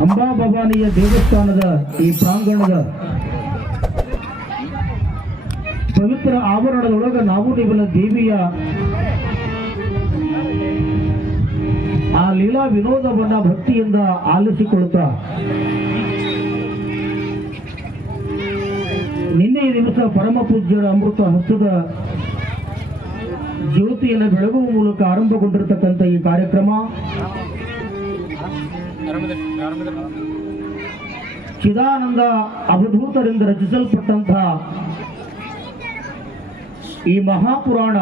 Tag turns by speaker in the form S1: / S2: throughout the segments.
S1: ಅಂಬಾ ಭವಾನಿಯ ದೇವಸ್ಥಾನದ ಈ ಪ್ರಾಂಗಣದ ಪವಿತ್ರ ಆವರಣದೊಳಗ ನಾವು ನಿಮ್ಮ ದೇವಿಯ ಆ ಲೀಲಾ ವಿನೋದವನ್ನ ಭಕ್ತಿಯಿಂದ ಆಲಿಸಿಕೊಳ್ತಾ ನಿನ್ನೆ ದಿವಸ ಪರಮ ಪೂಜ್ಯರ ಅಮೃತ ಹಸ್ತದ ಜ್ಯೋತಿಯನ್ನು ಬೆಳಗುವ ಮೂಲಕ ಆರಂಭಗೊಂಡಿರತಕ್ಕಂಥ ಈ ಕಾರ್ಯಕ್ರಮ. ಚಿದಾನಂದ ಅವಧೂತರಿಂದ ರಚಿಸಲ್ಪಟ್ಟಂತಹ ಈ ಮಹಾಪುರಾಣ.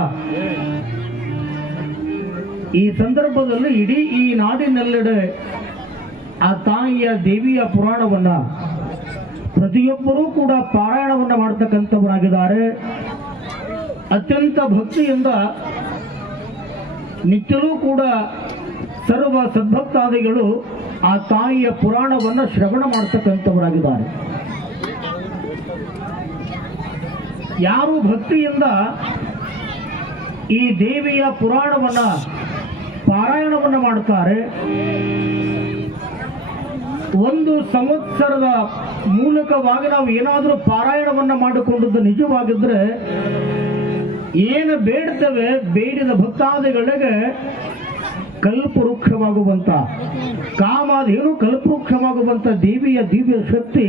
S1: ಈ ಸಂದರ್ಭದಲ್ಲಿ ಇಡೀ ಈ ನಾಡಿನೆಲ್ಲೆಡೆ ಆ ತಾಯಿಯ ದೇವಿಯ ಪುರಾಣವನ್ನ ಪ್ರತಿಯೊಬ್ಬರೂ ಕೂಡ ಪಾರಾಯಣವನ್ನ ಮಾಡತಕ್ಕಂಥವರಾಗಿದ್ದಾರೆ. ಅತ್ಯಂತ ಭಕ್ತಿಯಿಂದ ನಿತ್ಯಲೂ ಕೂಡ ಸರ್ವ ಸದ್ಭಕ್ತಾದಿಗಳು ಆ ತಾಯಿಯ ಪುರಾಣವನ್ನು ಶ್ರವಣ ಮಾಡ್ತಕ್ಕಂಥವರಾಗಿದ್ದಾರೆ. ಯಾರು ಭಕ್ತಿಯಿಂದ ಈ ದೇವಿಯ ಪುರಾಣವನ್ನ ಪಾರಾಯಣವನ್ನ ಮಾಡುತ್ತಾರೆ? ಒಂದು ಸಂವತ್ಸರದ ಮೂಲಕವಾಗಿ ನಾವು ಏನಾದರೂ ಪಾರಾಯಣವನ್ನ ಮಾಡಿಕೊಂಡದ್ದು ನಿಜವಾಗಿದ್ರೆ, ಏನು ಬೇಡ್ತೇವೆ ಬೇಡಿದ ಭಕ್ತಾದಿಗಳಿಗೆ ಕಲ್ಪವೃಕ್ಷವಾಗುವಂತ ಕಾಮಾದೇನು ಕಲ್ಪವೃಕ್ಷವಾಗುವಂತ ದೇವಿಯ ದಿವ್ಯ ಶಕ್ತಿ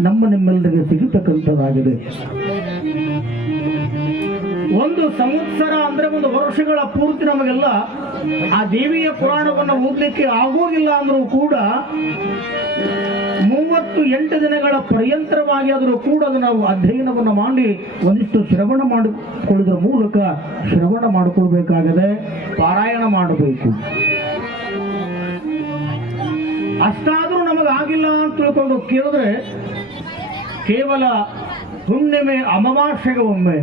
S1: ನಮ್ಮ ನಿಮ್ಮೆಲ್ಲರಿಗೆ ಸಿಗತಕ್ಕಂಥದ್ದಾಗಿದೆ ಒಂದು ಸಂವತ್ಸರ ಅಂದ್ರೆ ಒಂದು ವರ್ಷಗಳ ಪೂರ್ತಿ ನಮಗೆಲ್ಲ ಆ ದೇವಿಯ ಪುರಾಣವನ್ನು ಓದಲಿಕ್ಕೆ ಆಗೋಗಿಲ್ಲ ಅಂದ್ರೂ ಕೂಡ ಮೂವತ್ತು ಎಂಟು ದಿನಗಳ ಪರ್ಯಂತರವಾಗಿ ಆದರೂ ಕೂಡ ನಾವು ಅಧ್ಯಯನವನ್ನು ಮಾಡಿ ಒಂದಿಷ್ಟು ಶ್ರವಣ ಮಾಡಿಕೊಳ್ಳುವುದರ ಮೂಲಕ ಶ್ರವಣ ಮಾಡಿಕೊಳ್ಬೇಕಾಗದೆ ಪಾರಾಯಣ ಮಾಡಬೇಕು. ಅಷ್ಟಾದರೂ ನಮಗಾಗಿಲ್ಲ ಅಂತ ತಿಳ್ಕೊಂಡು ಕೇಳಿದ್ರೆ ಕೇವಲ ಹುಣ್ಣಿಮೆ, ಅಮಾವಾಸ್ಯೆಗೆ ಒಮ್ಮೆ.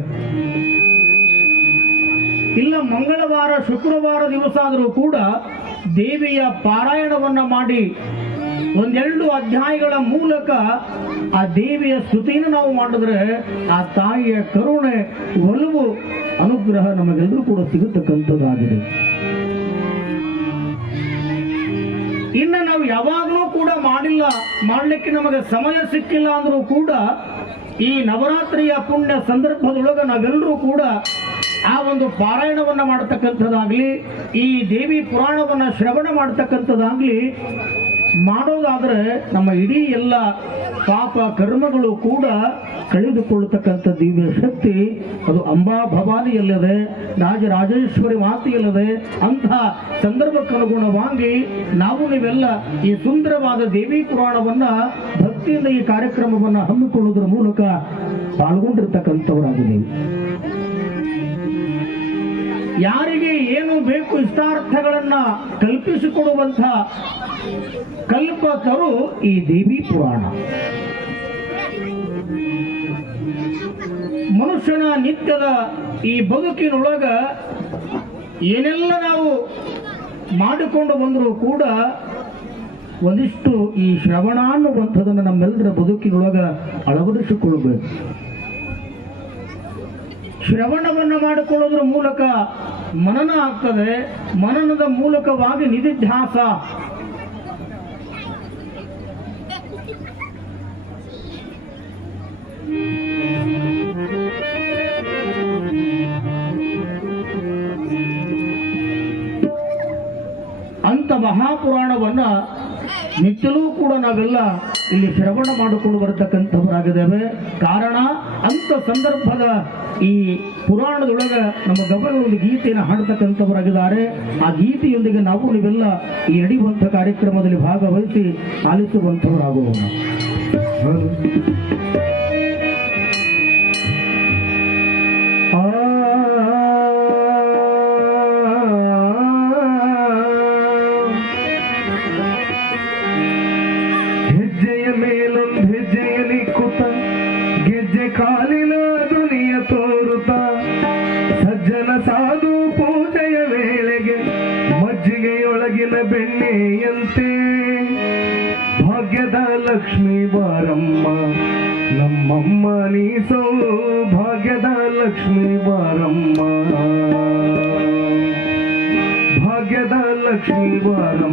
S1: ಇಲ್ಲ ಮಂಗಳವಾರ, ಶುಕ್ರವಾರ ದಿವಸ ಆದರೂ ಕೂಡ ದೇವಿಯ ಪಾರಾಯಣವನ್ನ ಮಾಡಿ ಒಂದೆರಡು ಅಧ್ಯಾಯಗಳ ಮೂಲಕ ಆ ದೇವಿಯ ಸ್ತುತಿಯನ್ನು ನಾವು ಮಾಡಿದ್ರೆ ಆ ತಾಯಿಯ ಕರುಣೆ, ಒಲವು, ಅನುಗ್ರಹ ನಮಗೆಲ್ಲರೂ ಕೂಡ ಸಿಗತಕ್ಕಂಥದ್ದಾಗಿದೆ. ಇನ್ನು ನಾವು ಯಾವಾಗಲೂ ಕೂಡ ಮಾಡಿಲ್ಲ, ಮಾಡಲಿಕ್ಕೆ ನಮಗೆ ಸಮಯ ಸಿಕ್ಕಿಲ್ಲ ಅಂದರೂ ಕೂಡ ಈ ನವರಾತ್ರಿಯ ಪುಣ್ಯ ಸಂದರ್ಭದೊಳಗೆ ನಾವೆಲ್ಲರೂ ಕೂಡ ಆ ಒಂದು ಪಾರಾಯಣವನ್ನು ಮಾಡತಕ್ಕಂಥದ್ದಾಗಲಿ, ಈ ದೇವಿ ಪುರಾಣವನ್ನು ಶ್ರವಣ ಮಾಡತಕ್ಕಂಥದ್ದಾಗಲಿ, ಮಾಡೋದಾದರೆ ನಮ್ಮ ಇಡೀ ಎಲ್ಲ ಪಾಪ ಕರ್ಮಗಳು ಕೂಡ ಕಳೆದುಕೊಳ್ಳತಕ್ಕಂಥ ದಿವ್ಯ ಶಕ್ತಿ. ಅದು ಅಂಬಾ ಭವಾನಿಯಲ್ಲದೆ ರಾಜರಾಜೇಶ್ವರಿ ಮಾತೆಯಲ್ಲದೆ, ಅಂಥ ಸಂದರ್ಭಕ್ಕನುಗುಣವಾಗಿ ನಾವು ನೀವೆಲ್ಲ ಈ ಸುಂದರವಾದ ದೇವಿ ಪುರಾಣವನ್ನು, ಭಕ್ತಿಯಿಂದ ಈ ಕಾರ್ಯಕ್ರಮವನ್ನು ಹಮ್ಮಿಕೊಳ್ಳುವುದರ ಮೂಲಕ ಪಾಲ್ಗೊಂಡಿರ್ತಕ್ಕಂಥವರಾಗಿದ್ದೀವಿ. ಯಾರಿಗೆ ಏನು ಬೇಕು ಇಷ್ಟಾರ್ಥಗಳನ್ನ ಕಲ್ಪಿಸಿಕೊಡುವಂಥ ಕಲ್ಪಕರು ಈ ದೇವಿ ಪುರಾಣ. ಮನುಷ್ಯನ ನಿತ್ಯದ ಈ ಬದುಕಿನೊಳಗ ಏನೆಲ್ಲ ನಾವು ಮಾಡಿಕೊಂಡು ಬಂದರೂ ಕೂಡ ಒಂದಿಷ್ಟು ಈ ಶ್ರವಣ ಅನ್ನುವಂಥದ್ದನ್ನು ನಮ್ಮೆಲ್ಲರ ಬದುಕಿನೊಳಗ ಅಳವಡಿಸಿಕೊಳ್ಳಬೇಕು. ಶ್ರವಣವನ್ನು ಮಾಡಿಕೊಳ್ಳೋದ್ರ ಮೂಲಕ ಮನನ ಆಗ್ತದೆ, ಮನನದ ಮೂಲಕವಾಗಿ ನಿಧಿಧ್ಯಾಸ. ಅಂತ ಮಹಾಪುರಾಣವನ್ನ ನಿತ್ಯಲೂ ಕೂಡ ನಾವೆಲ್ಲ ಇಲ್ಲಿ ಶ್ರವಣ ಮಾಡಿಕೊಂಡು ಬರತಕ್ಕಂಥವರಾಗಿದ್ದೇವೆ. ಕಾರಣ, ಅಂತ ಸಂದರ್ಭದ ಈ ಪುರಾಣದೊಳಗ ನಮ್ಮ ಗಮನ ಒಂದು ಗೀತೆಯನ್ನು ಹಾಡತಕ್ಕಂಥವರಾಗಿದ್ದಾರೆ. ಆ ಗೀತೆಯೊಂದಿಗೆ ನಾವು ನೀವೆಲ್ಲ ಈ ನಡೆಯುವಂಥ ಕಾರ್ಯಕ್ರಮದಲ್ಲಿ ಭಾಗವಹಿಸಿ ಆಲಿಸುವಂಥವರಾಗುவோಣ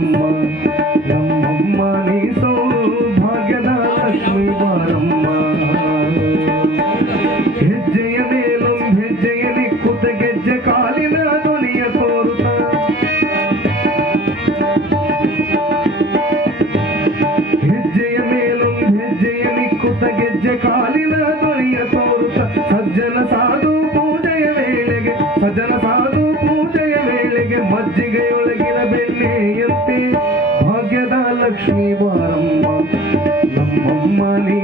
S2: వరమ్మ నమ్మమ్మ నీ సౌభాగ్యదాలక్ష్మి వరమ్మ ಹೆಜ್ಜೆಯ ಮೇಲೊಂದು ಹೆಜ್ಜೆಯ ನಿಕ್ಕುತ್ತ ಗೆಜ್ಜೆ ಕಾಲಿನ ಧ್ವನಿಯ ತೋರುತ್ತ ಹೆಜ್ಜೆಯ ಮೇಲೊಂದು ಹೆಜ್ಜೆಯ ನಿಕ್ಕುತ್ತ ಗೆಜ್ಜೆ ಕಾಲಿನ ಧ್ವನಿಯ ತೋರುತ್ತ ಸಜ್ಜನ ಸಾಧು ಪೂಜೆಯ ವೇಳೆಗೆ ಸಜ್ಜನ ಸಾಧು లక్ష్మీ వారమ్మ నమ్మమ్మ నీ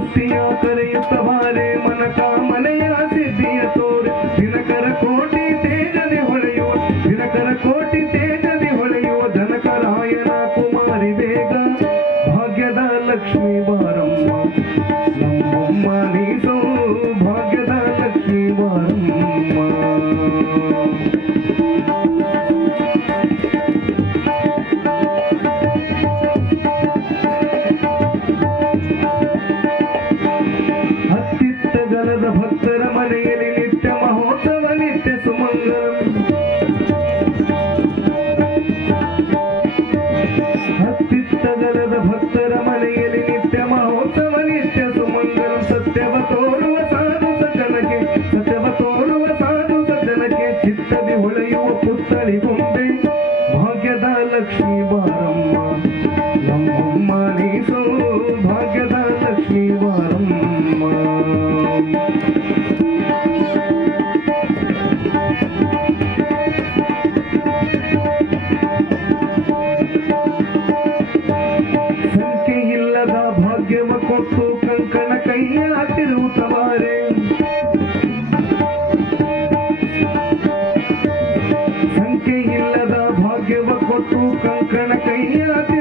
S2: ಸ್ತುತಿಯೋ ಕರೆಯುತ್ತ 天。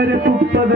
S2: मेहर तू पद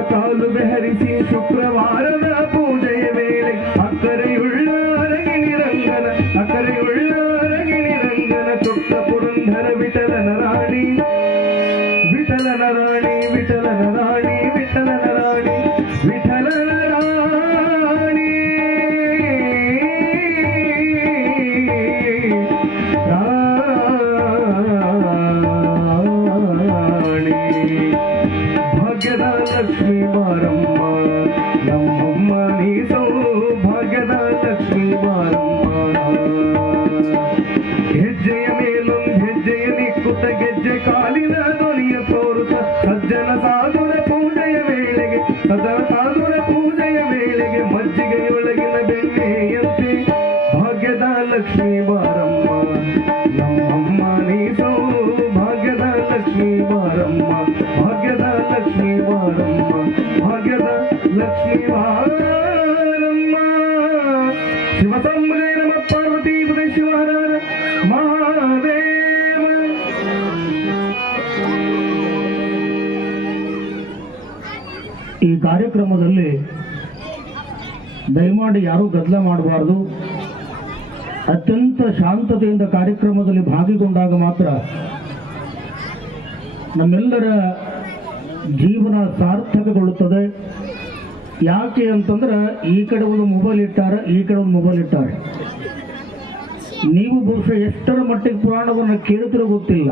S1: ಈ ಕಾರ್ಯಕ್ರಮದಲ್ಲಿ ದಯಮಾಡಿ ಯಾರೂ ಗದ್ದಲ ಮಾಡಬಾರದು. ಅತ್ಯಂತ ಶಾಂತತೆಯಿಂದ ಕಾರ್ಯಕ್ರಮದಲ್ಲಿ ಭಾಗಿಗೊಂಡಾಗ ಮಾತ್ರ ನಮ್ಮೆಲ್ಲರ ಜೀವನ ಸಾರ್ಥಕಗೊಳ್ಳುತ್ತದೆ. ಯಾಕೆ ಅಂತಂದ್ರೆ ಈ ಕಡೆ ಒಂದು ಮೊಬೈಲ್ ಇಟ್ಟಾರ, ಈ ಕಡೆ ಒಂದು ಮೊಬೈಲ್ ಇಟ್ಟಾರೆ. ನೀವು ಬಹುಶಃ ಎಷ್ಟರ ಮಟ್ಟಿಗೆ ಪುರಾಣವನ್ನು ಕೇಳ್ತಿರೋ ಗೊತ್ತಿಲ್ಲ.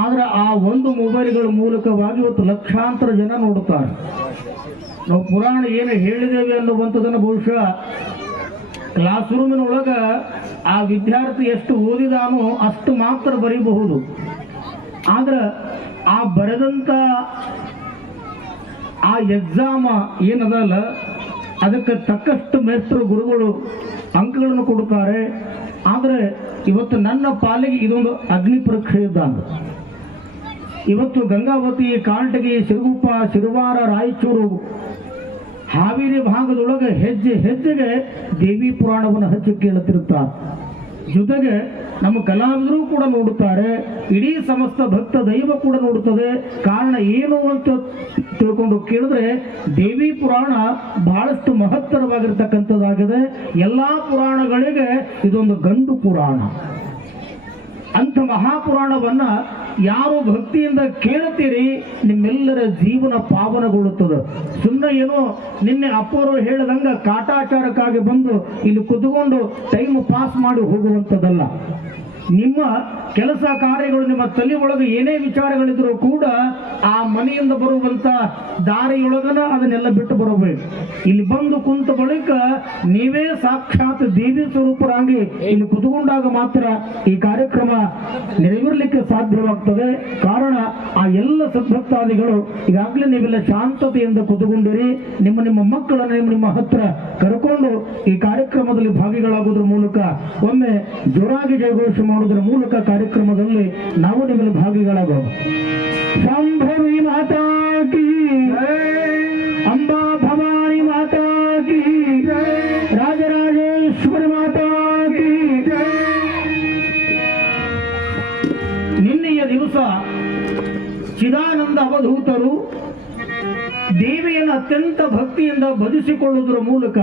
S1: ಆದ್ರೆ ಆ ಒಂದು ಮೊಬೈಲ್ಗಳ ಮೂಲಕವಾಗಿ ಇವತ್ತು ಲಕ್ಷಾಂತರ ಜನ ನೋಡುತ್ತಾರೆ. ನಾವು ಪುರಾಣ ಏನು ಹೇಳಿದ್ದೇವೆ ಅನ್ನುವಂಥದ್ದನ್ನು ಬಹುಶಃ ಕ್ಲಾಸ್ ರೂಮಿನೊಳಗೆ ಆ ವಿದ್ಯಾರ್ಥಿ ಎಷ್ಟು ಓದಿದಾನೋ ಅಷ್ಟು ಮಾತ್ರ ಬರೀಬಹುದು. ಆದ್ರೆ ಆ ಬರೆದಂತ ಆ ಎಕ್ಸಾಮ ಏನದಲ್ಲ, ಅದಕ್ಕೆ ತಕ್ಕಷ್ಟು ಮೇಸ್ತ್ರು ಗುರುಗಳು ಅಂಕಗಳನ್ನು ಕೊಡುತ್ತಾರೆ. ಆದರೆ ಇವತ್ತು ನನ್ನ ಪಾಲಿಗೆ ಇದೊಂದು ಅಗ್ನಿ ಪರೀಕ್ಷೆ ಇವತ್ತು ಗಂಗಾವತಿ ಕಾಲ್ಟಗಿ ಸಿರುಗುಪ್ಪ, ಸಿರುವಾರ, ರಾಯಚೂರು ಹಾವೇರಿ ಭಾಗದೊಳಗೆ ಹೆಜ್ಜೆ ಹೆಜ್ಜೆಗೆ ದೇವಿ ಪುರಾಣವನ್ನು ಹಚ್ಚಿ ಕೇಳುತ್ತಿರುತ್ತಾರೆ ಜೊತೆಗೆ ನಮ್ಮ ಕಲಾವಿದರು ಕೂಡ ನೋಡುತ್ತಾರೆ, ಇಡೀ ಸಮಸ್ತ ಭಕ್ತ ದೈವ ಕೂಡ ನೋಡುತ್ತದೆ. ಕಾರಣ ಏನು ಅಂತ ತಿಳ್ಕೊಂಡು ಕೇಳಿದ್ರೆ, ದೇವಿ ಪುರಾಣ ಬಹಳಷ್ಟು ಮಹತ್ತರವಾಗಿರ್ತಕ್ಕಂಥದ್ದಾಗಿದೆ. ಎಲ್ಲಾ ಪುರಾಣಗಳಿಗೆ ಇದೊಂದು ಗಂಡು ಪುರಾಣ. ಅಂಥ ಮಹಾಪುರಾಣವನ್ನ ಯಾರು ಭಕ್ತಿಯಿಂದ ಕೇಳುತ್ತೀರಿ, ನಿಮ್ಮೆಲ್ಲರ ಜೀವನ ಪಾವನಗೊಳ್ಳುತ್ತದೆ. ಸುಮ್ಮನೆ ಏನೋ ನಿನ್ನೆ ಅಪ್ಪವರು ಹೇಳದಂಗ ಕಾಟಾಚಾರಕ್ಕಾಗಿ ಬಂದು ಇಲ್ಲಿ ಕುತ್ಕೊಂಡು ಟೈಮ್ ಪಾಸ್ ಮಾಡಿ ಹೋಗುವಂಥದ್ದಲ್ಲ. ನಿಮ್ಮ ಕೆಲಸ ಕಾರ್ಯಗಳು ನಿಮ್ಮ ತಲೆ ಒಳಗೆ ಏನೇ ವಿಚಾರಗಳಿದ್ರು ಕೂಡ ಆ ಮನೆಯಿಂದ ಬರುವಂತ ದಾರಿಯೊಳಗನ ಅದನ್ನೆಲ್ಲ ಬಿಟ್ಟು ಬರಬೇಕು. ಇಲ್ಲಿ ಬಂದು ಕುಂತ ಬಳಿಕ ನೀವೇ ಸಾಕ್ಷಾತ್ ದೇವಿ ಸ್ವರೂಪರಾಗಿ ಇಲ್ಲಿ ಕುತ್ಕೊಂಡಾಗ ಮಾತ್ರ ಈ ಕಾರ್ಯಕ್ರಮ ನೆರವೇರಲಿಕ್ಕೆ ಸಾಧ್ಯವಾಗ್ತದೆ. ಕಾರಣ ಆ ಎಲ್ಲ ಸದ್ಭಕ್ತಾದಿಗಳು ಈಗಾಗಲೇ ನೀವೆಲ್ಲ ಶಾಂತತೆಯಿಂದ ಕುತ್ಕೊಂಡಿರಿ ನಿಮ್ಮ ನಿಮ್ಮ ಮಕ್ಕಳನ್ನು ನಿಮ್ಮ ನಿಮ್ಮ ಹತ್ರ ಕರ್ಕೊಂಡು ಈ ಕಾರ್ಯಕ್ರಮದಲ್ಲಿ ಭಾಗಿಗಳಾಗುವುದರ ಮೂಲಕ ಒಮ್ಮೆ ಜೋರಾಗಿ ಜಯಘೋಷ ಮಾಡುವುದರ ಮೂಲಕ ಕಾರ್ಯಕ್ರಮದಲ್ಲಿ ನಾವು ನಿಮ್ಮಲ್ಲಿ ಭಾಗಿಗಳಾಗೋಣ. ಶಂಭವಿ ಮಾತಾ ಅವಧೂತರು ದೇವಿಯನ್ನು ಅತ್ಯಂತ ಭಕ್ತಿಯಿಂದ ಭಜಿಸಿಕೊಳ್ಳುವುದರ ಮೂಲಕ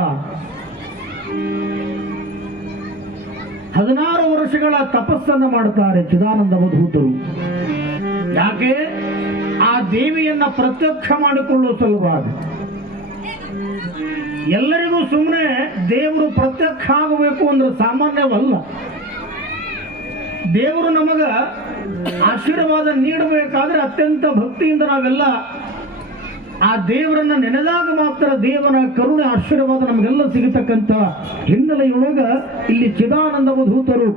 S1: ಹದಿನಾರು ವರ್ಷಗಳ ತಪಸ್ಸನ್ನು ಮಾಡುತ್ತಾರೆ ಚಿದಾನಂದ ಅವಧೂತರು ಯಾಕೆ? ಆ ದೇವಿಯನ್ನ ಪ್ರತ್ಯಕ್ಷ ಮಾಡಿಕೊಳ್ಳುವ ಸಲುವಾಗಿ. ಎಲ್ಲರಿಗೂ ಸುಮ್ಮನೆ ದೇವರು ಪ್ರತ್ಯಕ್ಷ ಆಗಬೇಕು ಅಂದ್ರೆ ಸಾಮಾನ್ಯವಲ್ಲ. ದೇವರು ನಮಗ ಆಶೀರ್ವಾದ ನೀಡಬೇಕಾದ್ರೆ ಅತ್ಯಂತ ಭಕ್ತಿಯಿಂದ ನಾವೆಲ್ಲ ಆ ದೇವರನ್ನ ನೆನೆದಾಗ ಮಾತ್ರ ದೇವರ ಕರುಣೆ, ಆಶೀರ್ವಾದ ನಮಗೆಲ್ಲ ಸಿಗತಕ್ಕಂತ ಹಿನ್ನೆಲೆಯೊಳಗ ಇಲ್ಲಿ ಚಿದಾನಂದ ಮಧೂತರು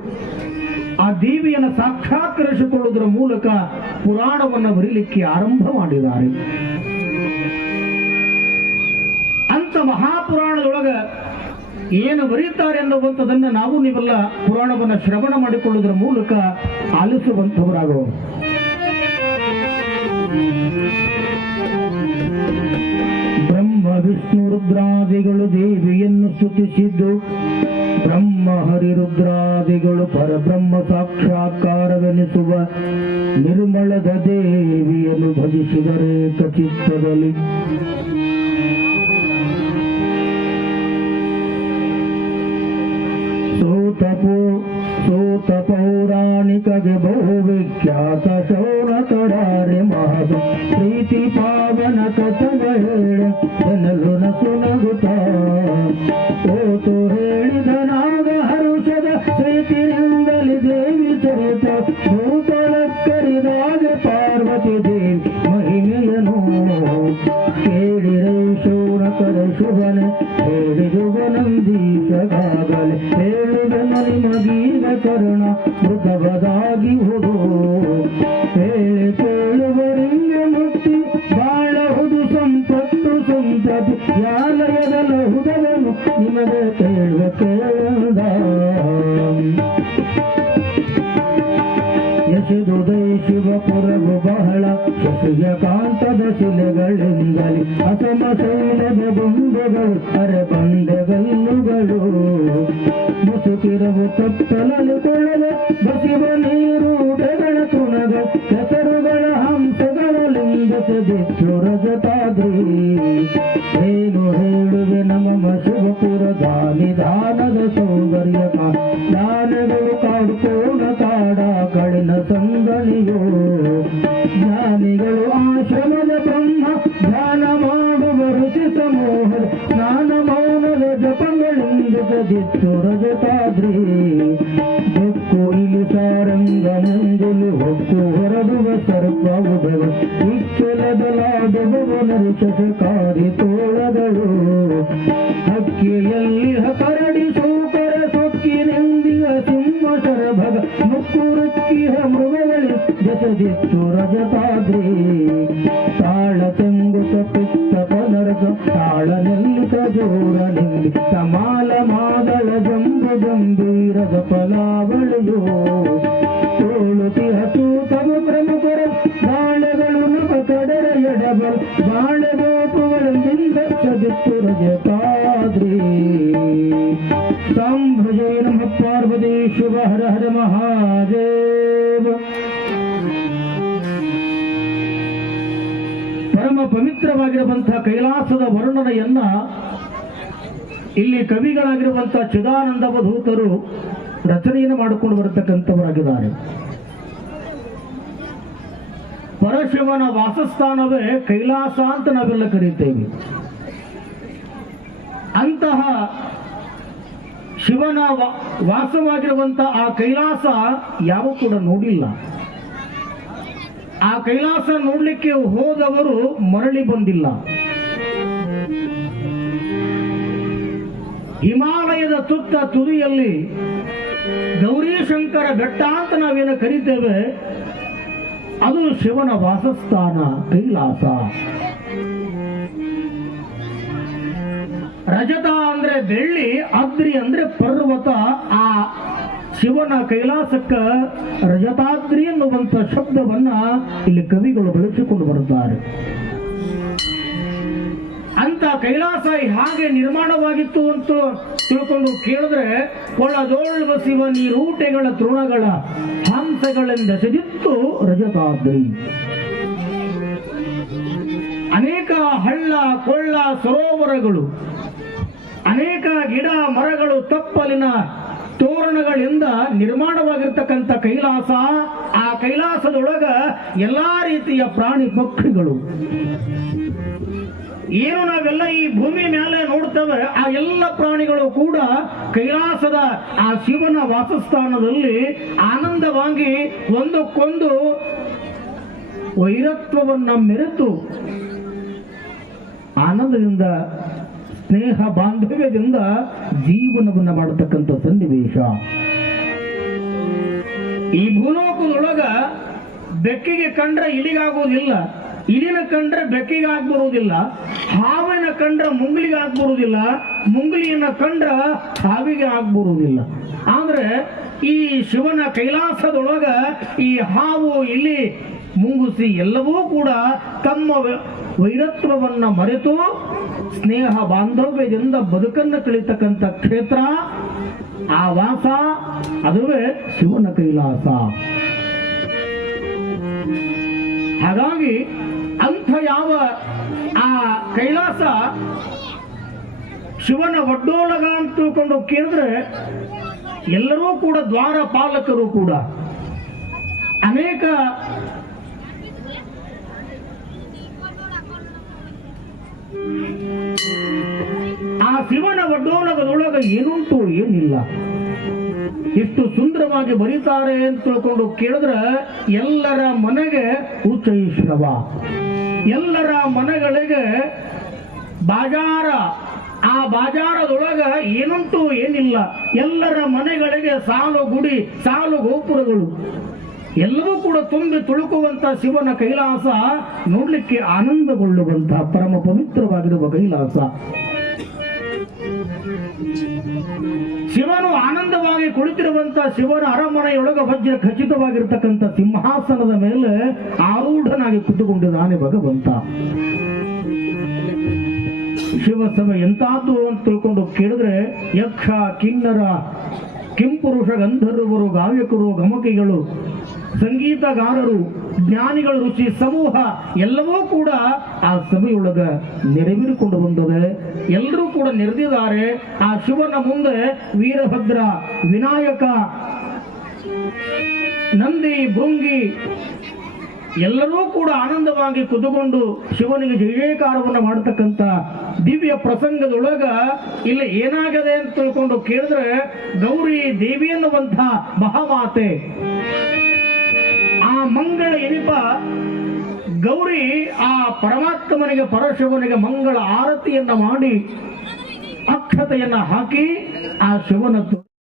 S1: ಆ ದೇವಿಯನ್ನು ಸಾಕ್ಷಾತ್ಕರಿಸಿಕೊಳ್ಳುವುದರ ಮೂಲಕ ಪುರಾಣವನ್ನು ಬರೀಲಿಕ್ಕೆ ಆರಂಭ ಮಾಡಿದ್ದಾರೆ. ಅಂತ ಮಹಾಪುರಾಣದೊಳಗ ಏನು ಬರೆಯುತ್ತಾರೆ ಅನ್ನುವಂಥದ್ದನ್ನು ನಾವು ನೀವೆಲ್ಲ ಪುರಾಣವನ್ನು ಶ್ರವಣ ಮಾಡಿಕೊಳ್ಳುವುದರ ಮೂಲಕ ಆಲಿಸುವಂಥವರಾಗುವ. ಬ್ರಹ್ಮ, ವಿಷ್ಣು, ರುದ್ರಾದಿಗಳು ದೇವಿಯನ್ನು ಸ್ತುತಿಸಿದ್ದು, ಬ್ರಹ್ಮ, ಹರಿ, ರುದ್ರಾದಿಗಳು ಪರಬ್ರಹ್ಮ ಸಾಕ್ಷಾತ್ಕಾರವೆನಿಸುವ ನಿರ್ಮಳದ ದೇವಿಯನ್ನು ಭಜಿಸಿದರೆ ಖಚಿತ್ತದಲ್ಲಿ पू सूत पौराणिक विभो विख्यात शौर करारे महाज प्रीती पावन कथ वेळ धन सुन सुनगुता ओ तो ಹೇಳುವೆನು ದೀರ್ಘ ಕರುಣ ಮೃತವದಾಗಿ ಹೋಗೋ. ಹೇಳಿ ಶಿವಪುರವು ಬಹಳ ಶಶಿಯ ಕಾಂತದ ಶಿಲೆಗಳೆನಿಗಲಿ ಅಸಮ ಶೈಲದ ಬೊಂಬೆಗಳು, ಅರೆ ಬಂಡೆಗಲ್ಲುಗಳು ಬಸುಕಿರವು ಕತ್ತಲಲ್ಲಿ ಕೊಳಲು ಬಸಿವ ನೀರು ಬೆಗಳ ತುಣಗ ಹೆಸರುಗಳ ಹಂಸಗಳ ಲಿಂಗಸದಿತ್ತು ರಜತಾದ್ರಿ ಏನು ಹೇಳುವೆ ನಮ್ಮ ಶಿವಪುರ ದಾನಿ ದಾನದ ಸೌಂದರ್ಯ ದಾನಗಳು चकारी तोड़ी करणी सोकरियंद ಮುಕ್ಕುರುಕ್ಕಿಯ ಮೃಗಗಳು ಜಸದಿತ್ತು ರಜತಾದ್ರಿ ಪರಮ ಪವಿತ್ರವಾಗಿರುವಂತಹ ಕೈಲಾಸದ ವರ್ಣನೆಯನ್ನ ಇಲ್ಲಿ ಕವಿಗಳಾಗಿರುವಂತಹ ಚಿದಾನಂದ ಅವಧೂತರು ರಚನೆಯನ್ನು ಮಾಡಿಕೊಂಡು ಬರತಕ್ಕಂಥವರಾಗಿದ್ದಾರೆ. ಪರಶಿವನ ವಾಸಸ್ಥಾನವೇ ಕೈಲಾಸ ಅಂತ ನಾವೆಲ್ಲ ಕರೀತೇವೆ. ಅಂತಹ ಶಿವನ ವಾಸವಾಗಿರುವಂತಹ ವಾಸವಾಗಿರುವಂತ ಆ ಕೈಲಾಸ ಯಾವ ಕೂಡ ನೋಡಿಲ್ಲ. ಆ ಕೈಲಾಸ ನೋಡ್ಲಿಕ್ಕೆ ಹೋದವರು ಮರಳಿ ಬಂದಿಲ್ಲ. ಹಿಮಾಲಯದ ತುತ್ತ ತುದಿಯಲ್ಲಿ ಗೌರಿಶಂಕರ ಬೆಟ್ಟ ಅಂತ ನಾವೇನು ಕರಿತೇವೆ? ಅದು ಶಿವನ ವಾಸಸ್ಥಾನ, ಕೈಲಾಸ. ರಜತ ಅಂದ್ರೆ ಬೆಳ್ಳಿ, ಅದ್ರಿ ಅಂದ್ರೆ ಪರ್ವತ, ಆ ಶಿವನ ಕೈಲಾಸಕ್ಕ ರಜತಾದ್ರಿ ಎನ್ನುವಂತ ಶಬ್ದವನ್ನ ಇಲ್ಲಿ ಕವಿಗಳು ಬಳಸಿಕೊಂಡು ಬರುತ್ತಾರೆ. ಅಂತ ಕೈಲಾಸ ಹಾಗೆ ನಿರ್ಮಾಣವಾಗಿತ್ತು ಅಂತ ತಿಳ್ಕೊಂಡು ಕೇಳಿದ್ರೆ ಕೊಳ್ಳದೋಳ್ವ ಶಿವ ನೀರೂಟೆಗಳ ತೃಣಗಳ ಹಂಸಗಳಿಂದ ಸೆದಿತ್ತು ರಜತಾದ್ರಿ. ಅನೇಕ ಹಳ್ಳ, ಕೊಳ್ಳ, ಸರೋವರಗಳು, ಅನೇಕ ಗಿಡ ಮರಗಳು ತಪ್ಪಲಿನ ತೋರಣಗಳಿಂದ ನಿರ್ಮಾಣವಾಗಿರ್ತಕ್ಕಂಥ ಕೈಲಾಸ, ಆ ಕೈಲಾಸದೊಳಗ ಎಲ್ಲಾ ರೀತಿಯ ಪ್ರಾಣಿ ಪಕ್ಷಿಗಳು. ಏನು ನಾವೆಲ್ಲ ಈ ಭೂಮಿ ಮೇಲೆ ನೋಡ್ತೇವೆ, ಆ ಎಲ್ಲ ಪ್ರಾಣಿಗಳು ಕೂಡ ಕೈಲಾಸದ ಆ ಶಿವನ ವಾಸಸ್ಥಾನದಲ್ಲಿ ಆನಂದವಾಗಿ ಒಂದಕ್ಕೊಂದು ವೈರತ್ವವನ್ನ ಮೆರೆತು ಆನಂದದಿಂದ ಸ್ನೇಹ ಬಾಂಧವ್ಯದಿಂದ ಜೀವನವನ್ನು ಮಾಡತಕ್ಕಂಥ ಸನ್ನಿವೇಶ. ಈ ಭೂಲೋಕದೊಳಗ ಬೆಕ್ಕಿಗೆ ಕಂಡ್ರೆ ಇಲಿಗಾಗೋದಿಲ್ಲ ಇಲಿನ ಕಂಡ್ರೆ ಬೆಕ್ಕಿಗೆ ಆಗ್ಬರುವುದಿಲ್ಲ ಹಾವಿನ ಕಂಡ್ರೆ ಮುಂಗ್ಲಿಗೆ ಆಗ್ಬರುವುದಿಲ್ಲ ಮುಂಗ್ಲಿಯನ್ನ ಕಂಡ್ರ ಹಾವಿಗೆ ಆಗ್ಬರುವುದಿಲ್ಲ. ಆದ್ರೆ ಈ ಶಿವನ ಕೈಲಾಸದೊಳಗ ಈ ಹಾವು, ಇಲಿ ಮುಂಗುಸಿ ಎಲ್ಲವೂ ಕೂಡ ತಮ್ಮ ವೈರತ್ವವನ್ನ ಮರೆತು ಸ್ನೇಹ ಬಾಂಧವ್ಯದಿಂದ ಬದುಕನ್ನು ಕಳೀತಕ್ಕಂಥ ಕ್ಷೇತ್ರ, ಆ ವಾಸ, ಅದುವೇ ಶಿವನ ಕೈಲಾಸ. ಹಾಗಾಗಿ ಅಂಥ ಯಾವ ಆ ಕೈಲಾಸ ಶಿವನ ಒಡ್ಡೋಳಗ ಅಂತ ತಿಳ್ಕೊಂಡು ಕೇಳಿದ್ರೆ ಎಲ್ಲರೂ ಕೂಡ ದ್ವಾರ ಪಾಲಕರು ಕೂಡ. ಅನೇಕ ಆ ಶಿವನ ಒಡ್ಡೋಲಗದೊಳಗ ಏನುಂಟು ಏನಿಲ್ಲ? ಎಷ್ಟು ಸುಂದರವಾಗಿ ಬರೀತಾರೆ ಅಂತ ತಿಳ್ಕೊಂಡು ಕೇಳಿದ್ರೆ ಎಲ್ಲರ ಮನೆಗೆ ಉಚ್ಚೈಶ್ರವ. ಎಲ್ಲರ ಮನೆಗಳಿಗೆ ಬಾಜಾರ. ಆ ಬಾಜಾರದೊಳಗ ಏನುಂಟು ಏನಿಲ್ಲ. ಎಲ್ಲರ ಮನೆಗಳಿಗೆ ಸಾಲು ಗುಡಿ ಸಾಲು ಗೋಪುರಗಳು ಎಲ್ಲವೂ ಕೂಡ ತುಂಬಿ ತುಳುಕುವಂತ ಶಿವನ ಕೈಲಾಸ ನೋಡ್ಲಿಕ್ಕೆ ಆನಂದಗೊಳ್ಳುವಂತ ಪರಮ ಪವಿತ್ರವಾಗಿರುವ ಕೈಲಾಸ. ಶಿವನು ಆನಂದವಾಗಿ ಕುಳಿತಿರುವಂತ ಶಿವನ ಅರಮನೆಯೊಳಗ ವಜ್ರ ಖಚಿತವಾಗಿರ್ತಕ್ಕಂಥ ಸಿಂಹಾಸನದ ಮೇಲೆ ಆರೂಢನಾಗಿ ಕುತ್ತುಕೊಂಡಿದ್ದಾನೆ ಭಗವಂತ. ಶಿವಸಭೆ ಎಂತಾದ್ದು ಅಂತ ತಿಳ್ಕೊಂಡು ಕೇಳಿದ್ರೆ, ಯಕ್ಷ, ಕಿನ್ನರ, ಕಿಂಪುರುಷ, ಗಂಧರ್ವರು, ಗಾಯಕರು, ಗಮಕಿಗಳು ಸಂಗೀತಗಾರರು, ಜ್ಞಾನಿಗಳ ರುಚಿ, ಸಮೂಹ ಎಲ್ಲವೂ ಕೂಡ ಆ ಸಭೆಯೊಳಗ ನೆರವೇರಿಕೊಂಡು ಬಂದದೆ ಎಲ್ಲರೂ ಕೂಡ ನೆರೆದಿದ್ದಾರೆ. ಆ ಶಿವನ ಮುಂದೆ ವೀರಭದ್ರ, ವಿನಾಯಕ, ನಂದಿ, ಭೃಂಗಿ ಎಲ್ಲರೂ ಕೂಡ ಆನಂದವಾಗಿ ಕುದುಕೊಂಡು ಶಿವನಿಗೆ ಜಯಕಾರವನ್ನು ಮಾಡತಕ್ಕಂತ ದಿವ್ಯ ಪ್ರಸಂಗದೊಳಗ ಇಲ್ಲಿ ಏನಾಗದೆ ಅಂತ ತಿಳ್ಕೊಂಡು ಕೇಳಿದ್ರೆ ಗೌರಿ ದೇವಿ ಅನ್ನುವಂಥ ಮಹಾಮಾತೆ. ಮಂಗಳ ಎನಿಪ ಗೌರಿ ಆ ಪರಮಾತ್ಮನಿಗೆ ಪರಶಿವನಿಗೆ ಮಂಗಳ ಆರತಿಯನ್ನ ಮಾಡಿ ಅಕ್ಷತೆಯನ್ನ ಹಾಕಿ ಆ ಶಿವನ ತು-